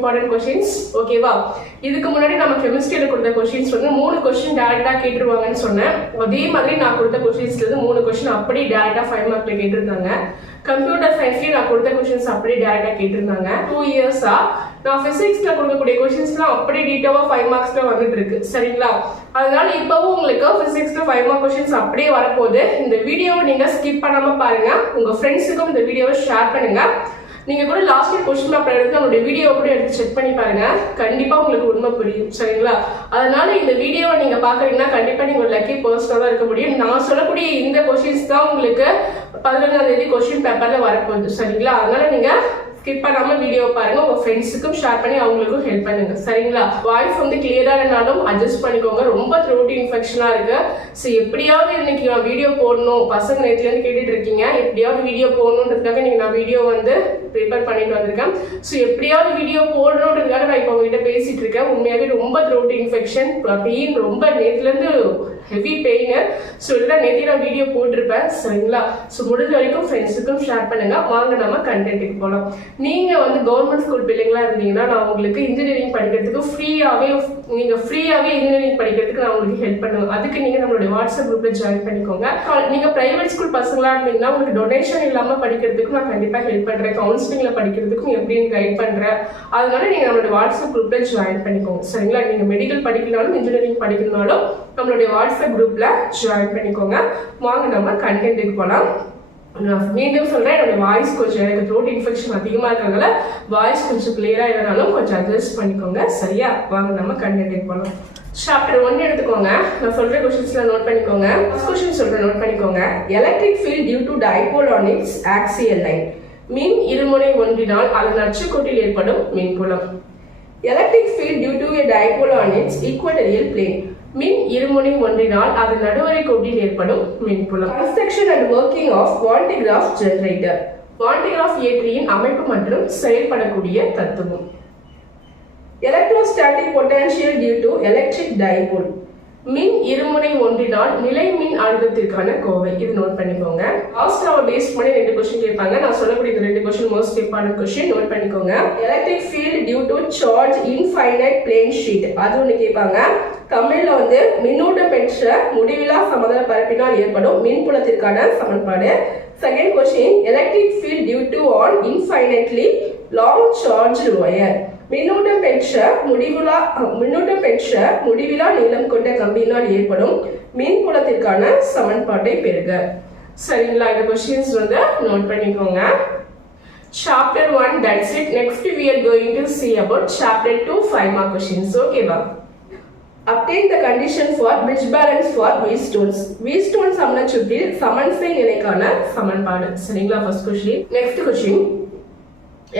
Important questions. ஓகேவா? இதுக்கு முன்னாடி நம்ம கெமிஸ்ட்ரியில கொடுத்த கொஸ்டின்ஸ் வந்து 3 கொஸ்டின் டைரக்டா கேட்டுருவாங்கன்னு சொன்னேன். அதே மாதிரி நான் கொடுத்த கொஸ்டின்ஸ்ல இருந்து 3 கொஸ்டின் அப்படியே டைரக்டா 5 மார்க்ல கேட்டிருந்தாங்க. கம்ப்யூட்டர் சயின்ஸ்லயும் நான் கொடுத்த கொஸ்டின்ஸ் அப்படியே டைரக்டா கேட்டிருந்தாங்க. 2 இயர்ஸா நான் பிசிக்ஸ்ல கொடுக்கக்கூடிய கொஸ்டின்ஸ்லாம் அப்படியே டீட்டெயிலா 5 மார்க்ஸ்ல வந்துட்டு இருக்கு. சரிங்களா? அதனால இப்பவும் உங்களுக்கு பிசிக்ஸ்ல 5 மார்க் கொஸ்டின்ஸ் அப்படியே வரப்போகுது. இந்த வீடியோவை நீங்க ஸ்கிப் பண்ணாம பாருங்க. உங்க ஃப்ரெண்ட்ஸுக்கும் இந்த வீடியோவை ஷேர் பண்ணுங்க. நீங்க கூட லாஸ்ட் இயர் கொஸ்டின் பேப்பர் எடுத்து நம்மளுடைய வீடியோ கூட எடுத்து செக் பண்ணி பாருங்க. கண்டிப்பா உங்களுக்கு உண்மை புரியும். சரிங்களா? அதனால இந்த வீடியோவை நீங்க பாக்குறீங்கன்னா கண்டிப்பா நீங்க ஒரு லக்கி பர்சனா தான் இருக்க முடியும். நான் சொல்லக்கூடிய இந்த கொஸ்டின்ஸ் தான் உங்களுக்கு 11ஆம் தேதி கொஸ்டின் பேப்பர்ல வரப்போகுது. சரிங்களா? அதனால நீங்க ஸ்கிப் பண்ணாம வீடியோ பாருங்க. உங்க ஃப்ரெண்ட்ஸுக்கும் ஷேர் பண்ணி அவங்களுக்கும் ஹெல்ப் பண்ணுங்க. சரிங்களா? வாய்ஸ் வந்து கிளியரா இருந்தாலும் அட்ஜஸ்ட் பண்ணிக்கோங்க. ரொம்ப த்ரோட் இன்ஃபெக்ஷனா இருக்கு. ஸோ எப்படியாவது இன்னைக்கு நான் வீடியோ போடணும், பசங்க நேற்றுல இருந்து கேட்டுட்டு இருக்கீங்க, எப்படியாவது வீடியோ போடணுன்றதுக்காக இன்னைக்கு நான் வீடியோ வந்து ப்ரிப்பேர் பண்ணிட்டு வந்திருக்கேன். ஸோ எப்படியாவது வீடியோ போடணுன்றதுக்காக நான் இப்போ உங்ககிட்ட பேசிட்டு இருக்கேன். உண்மையாவே ரொம்ப த்ரோட் இன்ஃபெக்ஷன், பெயின், ரொம்ப நேற்றுல இருந்து ஹெவி பெயின். ஸோ இதெல்லாம் நேற்று நான் வீடியோ போட்டிருப்பேன். சரிங்களா? ஸோ முடிஞ்ச வரைக்கும் ஃப்ரெண்ட்ஸுக்கும் ஷேர் பண்ணுங்க. வாங்க நம்ம கண்டென்ட்டுக்கு போகலாம். நீங்க வந்து கவர்மெண்ட் ஸ்கூல் பிள்ளைங்களா இருந்தீங்கன்னா நான் உங்களுக்கு இன்ஜினியரிங் படிக்கிறதுக்கு ஃப்ரீயாவே இன்ஜினியரிங் படிக்கிறதுக்கு நான் உங்களுக்கு ஹெல்ப் பண்ணுவேன். அதுக்கு நீங்க நம்மளுடைய வாட்ஸ்அப் குரூப்ல ஜாயின் பண்ணிக்கோங்க. நீங்க பிரைவேட் ஸ்கூல் பசங்களா இருந்தீங்கன்னா உங்களுக்கு டொனேஷன் இல்லாம படிக்கிறதுக்கு நான் கண்டிப்பா ஹெல்ப் பண்றேன். கவுன்சிலிங்ல படிக்கிறதுக்கும் எப்படின்னு கைட் பண்றேன். அதனால நீங்க நம்மளுடைய வாட்ஸ்அப் குரூப்ல ஜாயின் பண்ணிக்கோங்க. சரிங்களா? நீங்க மெடிக்கல் படிக்கனாலும் இன்ஜினியரிங் படிக்கணும்னாலும் நம்மளுடைய வாட்ஸ்அப் குரூப்ல ஜாயின் பண்ணிக்கோங்க. வாங்க நம்ம கண்டென்ட்டுக்கு போகலாம். நான் மீண்டும் சொல்றேன், என்னோட வாய்ஸ் கொஞ்சம் எனக்கு த்ரோட் இன்ஃபெக்ஷன் அதிகமா இருக்கிறதுனால வாய்ஸ் கொஞ்சம் கிளியரா இல்லைனாலும் கொஞ்சம் அட்ஜஸ்ட் பண்ணிக்கோங்க. சரியா? வாங்க நம்ம கண்டென்ட்டுக்கு போகலாம். சாப்டர் 1 எடுத்துக்கோங்க. நான் சொல்ற கொஸ்டின்ஸ்ல நோட் பண்ணிக்கோங்க. ஃபர்ஸ்ட் கொஸ்டின் சொல்றேன், நோட் பண்ணிக்கோங்க. Electric field due to dipole on its axial line. மின் இருமுனை ஒன்றினால் அதன் அச்சுக்கோட்டில் ஏற்படும் மின்புலம். Electric field due to a dipole on its equatorial plane. மின் இருமுனை ஒன்றினால் அதன் நடுவரை கோட்டில் ஏற்படும் மின்புலம். Construction and working of Van de Graaff generator. Van de Graaff ஏற்றியின் அமைப்பு மற்றும் செயல்படக்கூடிய தத்துவம். Electrostatic potential due to electric dipole. மின் இருமுனை ஒன்றினால் நிலை மின் அழுத்தத்திற்கான கோவை. இது நோட் பண்ணிக்கோங்க. லாஸ்டாவை பேஸ் பண்ணி 2 கொஸ்டின் கேட்பாங்க. நான் சொல்லக்கூடிய இந்த 2 question most important question. Note பண்ணிக்கோங்க. Electric field due to charge infinite plane sheet. அது ஒன்று கேட்பாங்க. தமிழ்ல வந்து மின்னூட்டம் பெற்ற முடிவிலா சமதள பரப்பினால் ஏற்படும் மின்புலத்திற்கான சமன்பாடு. Second question, electric field due to an infinitely long charge wire. மின்னூட்டம் பெற்ற முடிவிலா நீளம் கொண்ட கம்பியினால் ஏற்படும் மின்புலத்திற்கான சமன்பாட்டை பெறுக. சரிங்களா? இந்த கொஸ்டின்ஸ் வந்து நோட் பண்ணிக்கோங்க. Chapter 1, that's it. Next we are going to see about Chapter 2, 5 mark questions. Okay va? Obtain the condition for bridge balance for Wheatstones. Wheatstones சமண சுற்றில் சமன்சை நிலைக்கான சமன்பாடு. சரிங்களா? First question. Next question.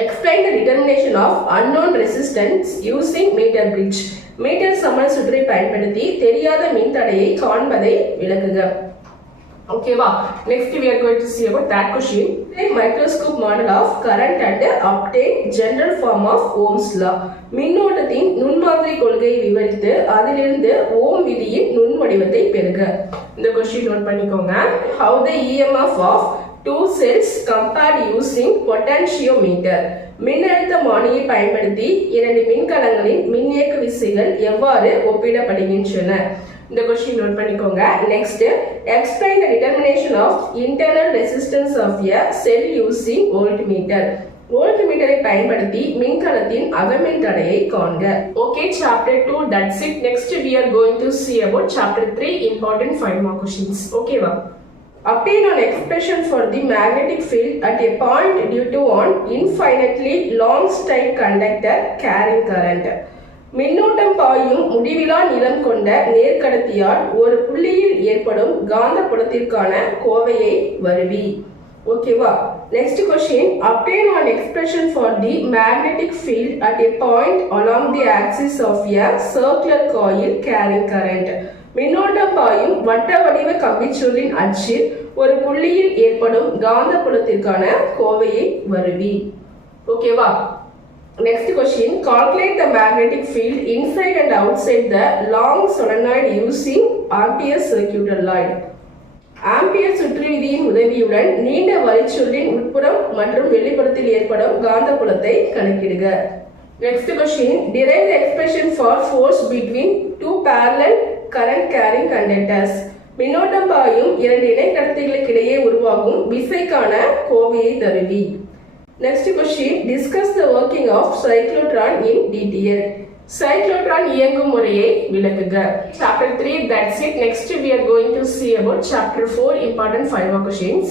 Explain the determination of unknown resistance using meter bridge. Meter சமண சுற்றை பயன்படுத்தி தெரியாத மின்தடையை காண்பதை விளக்குக. ஓகேவா? Next we are going to see about that question. Take microscope model of current and obtain general form of Ohm's law. மின்னோட்டத்தின் நுண்மாதிரி கொள்கையை விவரித்து அதிலிருந்து ஓம் விதியின் நுண் வடிவத்தை பெறுக. இந்த கொஸ்டின் நோட் பண்ணிக்கோங்க. How the EMF of two cells compared using potentiometer. மின்னழுத்தமானியை பயன்படுத்தி 2 மின்கலங்களின் மின்னியக்கு விசைகள் எவ்வாறு ஒப்பிடப்படுகின்றன. இந்த கொஸ்டின் நோட் பண்ணிக்கோங்க. Next, explain the determination of internal resistance of a cell using voltmeter. வோல்ட்மீட்டரை பயன்படுத்தி மின்கலத்தின் அகமின் தடையை காண்க. Okay, chapter 2 that's it. Next we are going to see about chapter 3, important 5 more questions. ஓகேவா? Obtain an expression for the magnetic field at a point due to an infinitely long straight conductor carrying current. மின்னோட்டம் பாயும் முடிவிலா நீளம் கொண்ட நேர்கடத்தியால் ஒரு புள்ளியில் ஏற்படும் காந்த புலத்திற்கான கோவையை வருவி. ஓகேவா? Next question, obtain an expression for the magnetic field at a point along the axis of a circular coil carrying current. மின்னோட்டம் பாயும் வட்ட வடிவ கம்பிச்சுருளின் அச்சில் ஒரு புள்ளியில் ஏற்படும் காந்த புலத்திற்கான கோவையை வருவி. ஓகேவா? Next question, calculate the magnetic field inside and outside the long solenoid using Ampere's circuitoid. Ampere சுற்று விதியின் உதவியுடன் நீண்ட வரிச்சுருளின் உட்புறம் மற்றும் வெளிப்புறத்தில் ஏற்படும் காந்த புலத்தை கணக்கிடுக. Next question, derive the expression for force between two parallel current carrying conductors. மின்னோட்டம் பாயும் இரண்டு இணைக்கடத்திகளுக்கு இடையே உருவாகும் விசைக்கான கோவையை தருவி. Next question, discuss the working of cyclotron in detail. Cyclotron இயங்கும் முறையை விளக்குக. Chapter 3, that's it. Next we are going to see about chapter 4, important 5 questions.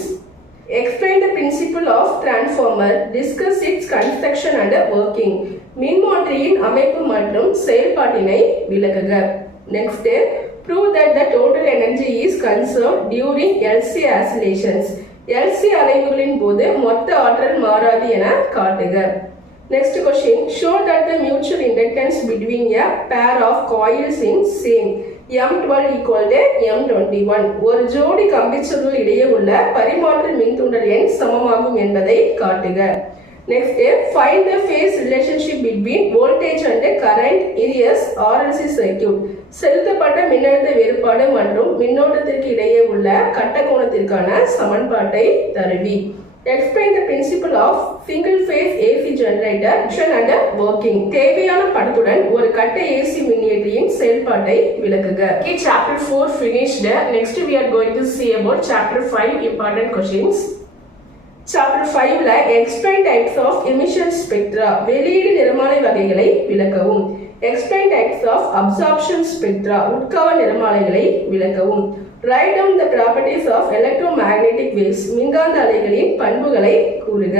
Explain the principle of transformer. Discuss its construction and working. மின்மாற்றியின் அமைப்பு மற்றும் செயல்பாட்டினை விளக்குக. Next, prove that the total energy is conserved during LC oscillations. LC அலைவுகளின் போது மொத்த ஆற்றல் மாறாது என காட்டுக. Next question, show that the mutual inductance between a pair of coils in same M12 equal to M21. ஒரு ஜோடி கம்பிச்சுருள் இடையே உள்ள பரிமாற்று மின்தூண்டல் எண் சமமாகும் என்பதை காட்டுக. Next, find the phase relationship between voltage and current in a RLC circuit. செலுத்தப்பட்ட மின்னழுத்த வேறுபாடு மற்றும் மின்னோட்டத்திற்கு இடையே உள்ள கட்ட கோணத்திற்கான சமன்பாட்டை தருவி. Explain the principle of single phase AC generator and working. தேவையான படத்துடன் ஒரு கட்ட AC மின்னியற்றியின் செயல்பாட்டை விளக்குக. Okay, chapter 4 finished. Next we are going to see about chapter 5 important questions. Chapter 5 ல explain types of emission spectra. வெளியீடு நிறமாலை வகைகளை விளக்கவும். Explain types of absorption spectra. உட்கவ நிறமாலைகளை விளக்கவும். Write down the properties of electromagnetic waves. மின்காந்த அலைகளின் பண்புகளை கூறுக.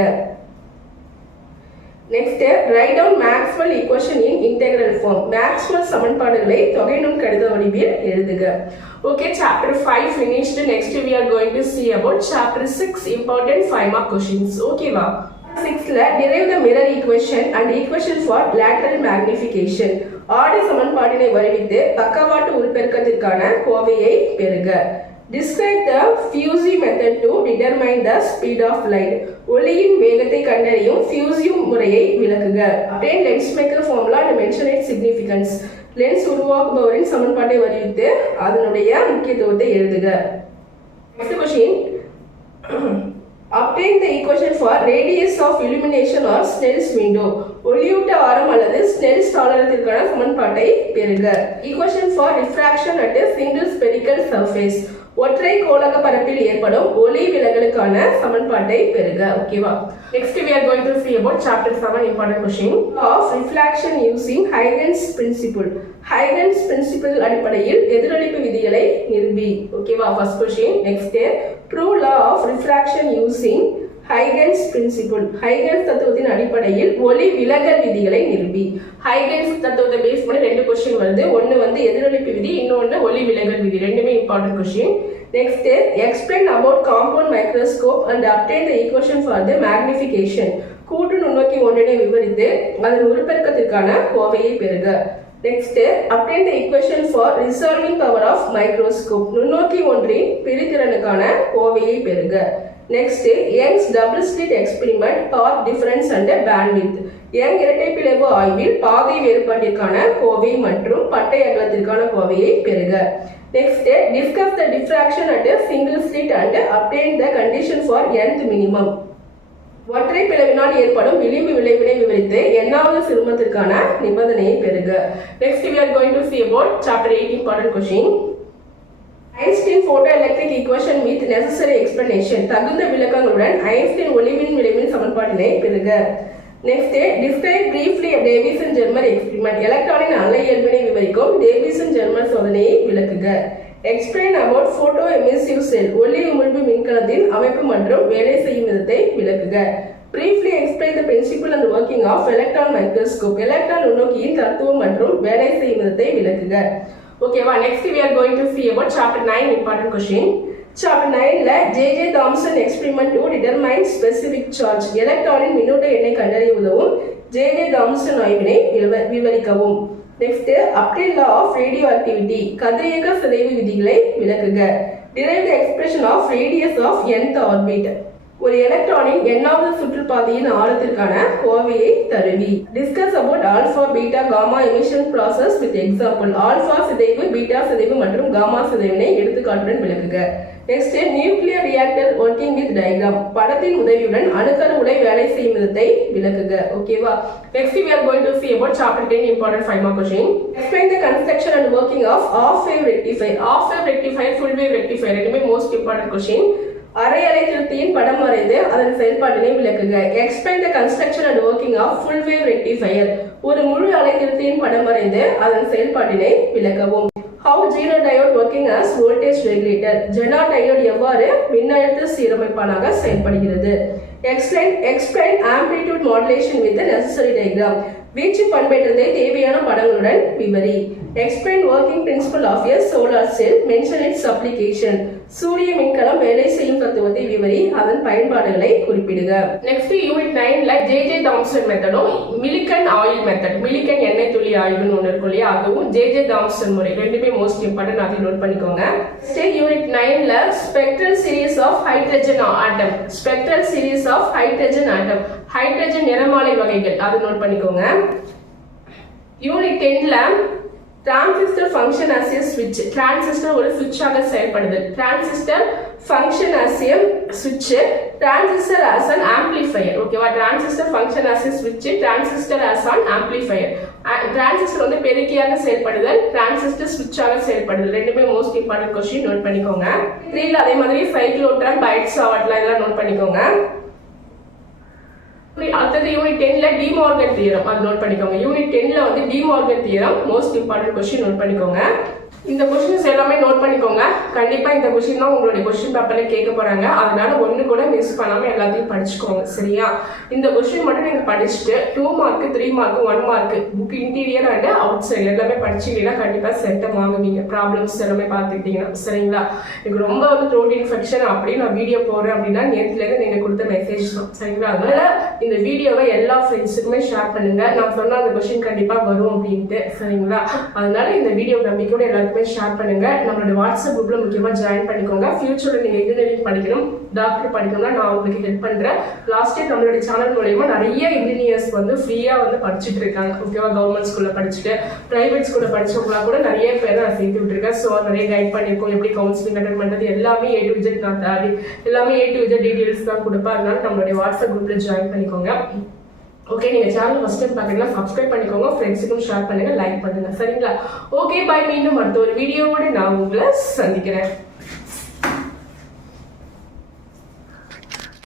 Next, write down Maxwell equation in integral form. Maxwell சமன்பாடுகளை தொகைநுண் கடித வடிவில் எழுதுக. Okay, chapter 5 finished. Next we are going to see about chapter 6, important 5 mark questions. Okay va. 6 ல derive the mirror equation and equation for lateral magnification. ஆடி சமன்பாட்டினை வருவித்து பக்கவாட்டு உருப்பெருக்கத்திற்கான கோவையை பெறுக. Describe the Fuzzy method to determine the speed of light. ஒளியின் வேகத்தை கண்டறியும் Fuzzy முறையை விளக்குக. Obtain lens maker formula and mention its significance. Lens உருவாக்குபவரின் சமன்பாட்டை வருவித்து அதனுடைய முக்கியத்துவத்தை எழுதுக. Next question, obtain the equation for radius of illumination or Snell's window. ஒளியூட்ட ஆரம் அல்லது Snell's சாளரத்திற்கான சமன்பாட்டை பெறுக. Equation for refraction at a single spherical surface. ஒற்றை கோளக பரப்பில் ஏற்படும் ஒளி விலகலுக்கான சமன்பாட்டை பெறுக. ஓகேவா? Next we are going to see about chapter 7, important question of reflection using Huygens principle. Huygens principle அடிப்படையில் எதிரொளிப்பு விதிகளை நிரூபி. ஓகேவா? First question. Next, prove law of refraction using Huygens principle. Huygens தத்துவத்தின் அடிப்படையில் ஒளி விலகல் விதிகளை நிரூபி. Huygens தத்துவத்தை பேஸ் பண்ணி ரெண்டு क्वेश्चन வருது. ஒன்னு வந்து எதிரொளிப்பு விதி, இன்னொன்னு ஒளி விலகல் விதி. ரெண்டுமே important question. Next, explain about compound microscope and obtain the equation for the magnification. கூட்டு நுண்ணோக்கி ஒன்றினை விவரித்து அதன் உருப்பெருக்கத்திற்கான கோவையை பெறுக. Next, obtain the equation for resolving power of microscope. நுண்ணோக்கி ஒன்றின் பிரிதிறனுக்கான கோவையை பெறுக. Next, Young's double slit experiment, path difference and bandwidth. Young இரட்டை பிளவு ஆய்வில் பாதை வேறுபாட்டிற்கான கோவை மற்றும் பட்டை அகலத்திற்கான கோவையை பெறுக. Next, discuss the diffraction at a single slit and obtain the condition for nth minimum. ஒற்றை பிளவினால் ஏற்படும் விளிம்பு விளைவினை விவரித்து எண்ணாவது சிறுமத்திற்கான நிபந்தனையை பெறுக. Next we are going to see about chapter 8, important question. Einstein photoelectric equation with necessary explanation. தகுந்த விளக்கங்களுடன் Einstein ஒளிமின் விளைவின் சமன்பாட்டினை பெறுக. Next, describe briefly a Davison-Germer experiment. எலக்ட்ரானின் அலை இயல்பினை விவரிக்கும் டேவிசன்-ஜெர்மர் சோதனையை விளக்குக. Explain about photoemissive cell. ஒளி உமிழ்வு மின்கலத்தின் அமைப்பு மற்றும் வேலை செய்யும் விதத்தை விளக்குக. Briefly explain the principle and working of electron microscope. Electron நுண்ணோக்கியின் தத்துவம் மற்றும் வேலை செய்யும் விதத்தை விளக்குக. ஓகேவா? Next we are going to see about chapter 9, important question. Chapter 9 ல J.J. Thomson experiment to determine specific charge. எலக்ட்ரானின் மின்னூட்ட எண்ணை கண்டறிய உதவும் J.J. Thomson ஆய்வினை விவரிக்கவும். Next, obtain law of radioactivity. கதிரியக்க சிதைவு விதிகளை விளக்குக. Derive the expression of radius of nth orbit. ஒரு எலக்ட்ரானின் எண்ணாவது சுற்றுப்பாதையின் ஆழத்திற்கான கோவையை தருவி. Discuss about alpha beta gamma emission process with example. Alpha சிதைவு, பீட்டா சிதைவு மற்றும் காமா சிதைவினை எடுத்துக்காட்டுடன் விளக்குக. Next, nuclear reactor working with diagram. படத்தின் உதவியுடன் அணுக்கரு உலை வேலை செய்யும் விதத்தை விளக்குக. ஓகேவா? Next we are going to see about chapter 10 important 5 mark question. Explain the construction and working of half wave rectifier. Half wave rectifier, full wave rectifier. ரெண்டுமே most important question. அரை அலை திருத்தியின் படம் வரைந்து அதன் செயல்பாட்டினை விளக்குக. Explain the construction and working of full wave rectifier. ஒரு முழு அலை திருத்தியின் படம் வரைந்து அதன் செயல்பாட்டினை விளக்கவும். How Zener diode working as voltage regulator. Jena diode எவ்வாறு மின்னழுத்த சீரமைப்பானாக செயல்படுகிறது. Explain amplitude modulation with the necessary diagram. வீச்சு பண்பேற்றத்தை தேவையான படங்களுடன் விவரி. Explain working principle of a solar cell. Mention its application. சூரிய மின்கலம் வேலை செய்யும் தத்துவத்தை விவரி, அதன் பயன்பாடுகளை குறிப்பிடுக. நெக்ஸ்ட் யூனிட் 9ல ஜே தாம்சன் மெத்தடும் மிலிகன் ஆயில் மெத்தட், மிலிகன் எண்ணெய் துளி ஆய்வுன்னு ஒன்று இருக்கும் இல்லையா, அதுவும் ஜே தாம்சன் முறை ரெண்டுமே மோஸ்ட் இம்பார்ட்டன்ட், அதை நோட் பண்ணிக்கோங்க. நெக்ஸ்ட் யூனிட் 9ல spectral series of hydrogen atom, spectral series of hydrogen atom, hydrogen நிறமாலை வகைகள், அதை நோட் பண்ணிக்கோங்க. யூனிட் 10ல டிரான்சிஸ்டர் ஃபங்க்ஷன் ஆஸ் ஏ ஸ்விட்ச், டிரான்சிஸ்டர் ஒரு சுவிட்சாக செயல்படுது. டிரான்சிஸ்டர் ஃபங்க்ஷன் ஆஸ் ஏ ஸ்விட்ச், டிரான்சிஸ்டர் ஆஸ் அன் ஆம்பிளிஃபையர். ஓகேவா? டிரான்சிஸ்டர் ஃபங்க்ஷன் ஆஸ் ஏ ஸ்விட்ச், transistor as an amplifier. Transistor வந்து பெருக்கியாக செயல்படுதல், டிரான்சிஸ்டர் ஸ்விட்சாக செயல்படுதல், ரெண்டுமே மோஸ்ட் இம்பார்ட்டன்ட் கொஸ்டின், நோட் பண்ணிக்கோங்க. 3ல அதே மாதிரி சைக்ளோட்ரான், பைட் சாவட்லாம் இதெல்லாம் நோட் பண்ணிக்கோங்க. அடுத்தது யூனிட் 10ல டிமார்கன் தியரம், அது நோட் பண்ணிக்கோங்க. யூனிட் 10ல வந்து De Morgan theorem most important question, note பண்ணிக்கோங்க. இந்த கொஸ்டின்ஸ் எல்லாமே நோட் பண்ணிக்கோங்க. கண்டிப்பா இந்த கொஸ்டின் தான் உங்களுடைய கொஸ்டின் பேப்பர்ல கேட்க போறாங்க, அதனால ஒண்ணு கூட மிஸ் பண்ணாம எல்லாத்தையும் படிச்சுக்கோங்க. சரியா? இந்த கொஸ்டின் மட்டும் நீங்க படிச்சுட்டு 2 mark 3 mark 1 mark book interior and out side எல்லாமே படிச்சுட்டீங்கன்னா கண்டிப்பா செட்டம் வாங்குவீங்க. ப்ராப்ளம்ஸ் எல்லாமே பார்த்துக்கிட்டீங்கன்னா. சரிங்களா? எனக்கு ரொம்ப வந்து த்ரோட் இன்ஃபெக்ஷன் அப்படின்னு நான் வீடியோ போடுறேன் அப்படின்னா நேரத்துல இருந்து நீங்க கொடுத்த மெசேஜ் தான். சரிங்களா? அதனால இந்த வீடியோவை எல்லா ஃப்ரெண்ட்ஸுக்குமே ஷேர் பண்ணுங்க. நான் சொன்ன அந்த கொஸ்டின் கண்டிப்பா வரும் அப்படின்ட்டு. சரிங்களா? அதனால இந்த வீடியோ நம்பிக்கையோட எல்லாருக்குமே ஷேர் பண்ணுங்க. நம்மளோட வாட்ஸ்அப் குரூப்ல முக்கியமா ஜாயின் பண்ணிக்கோங்க. ஃபியூச்சர்ல நீங்க இன்ஜினியரிங் படிக்கணும், டாக்டர் படிக்கணும்னா நான் உங்களுக்கு ஹெல்ப் பண்றேன். லாஸ்ட் டைம் நம்மளோட சேனல் மூலமா நிறைய இன்ஜினியர்ஸ் வந்து ஃப்ரீயா வந்து படிச்சுட்டு இருக்காங்க. ஓகேவா? கவர்மெண்ட் ஸ்கூல்ல படிச்சுட்டு பிரைவேட் ஸ்கூல்ல படிச்சவங்களா கூட நிறைய பேர் நான் சேர்த்து விட்டுருக்கேன். ஸோ நிறைய கைட் பண்ணிருக்கோம், எப்படி கவுன்சிலிங் அட்டென்ட் பண்றது எல்லாமே A to Z நான் தாடி எல்லாமே A to Z டீடைல்ஸ் தான் கொடுப்பேன். அதனால நம்மளுடைய வாட்ஸ்அப் குரூப்ல ஜாயின் பண்ணிக்கோங்க. ஓகே, நீங்க சேனல் ஃபர்ஸ்ட் டைம் பாத்தீங்கன்னா சப்ஸ்கிரைப் பண்ணிக்கோங்க, ஃப்ரெண்ட்ஸுக்கும் ஷேர் பண்ணுங்க, லைக் பண்ணுங்க. சரிங்களா? Okay, bye. மீண்டும் அடுத்த ஒரு வீடியோவோட நான் உங்களை சந்திக்கிறேன்.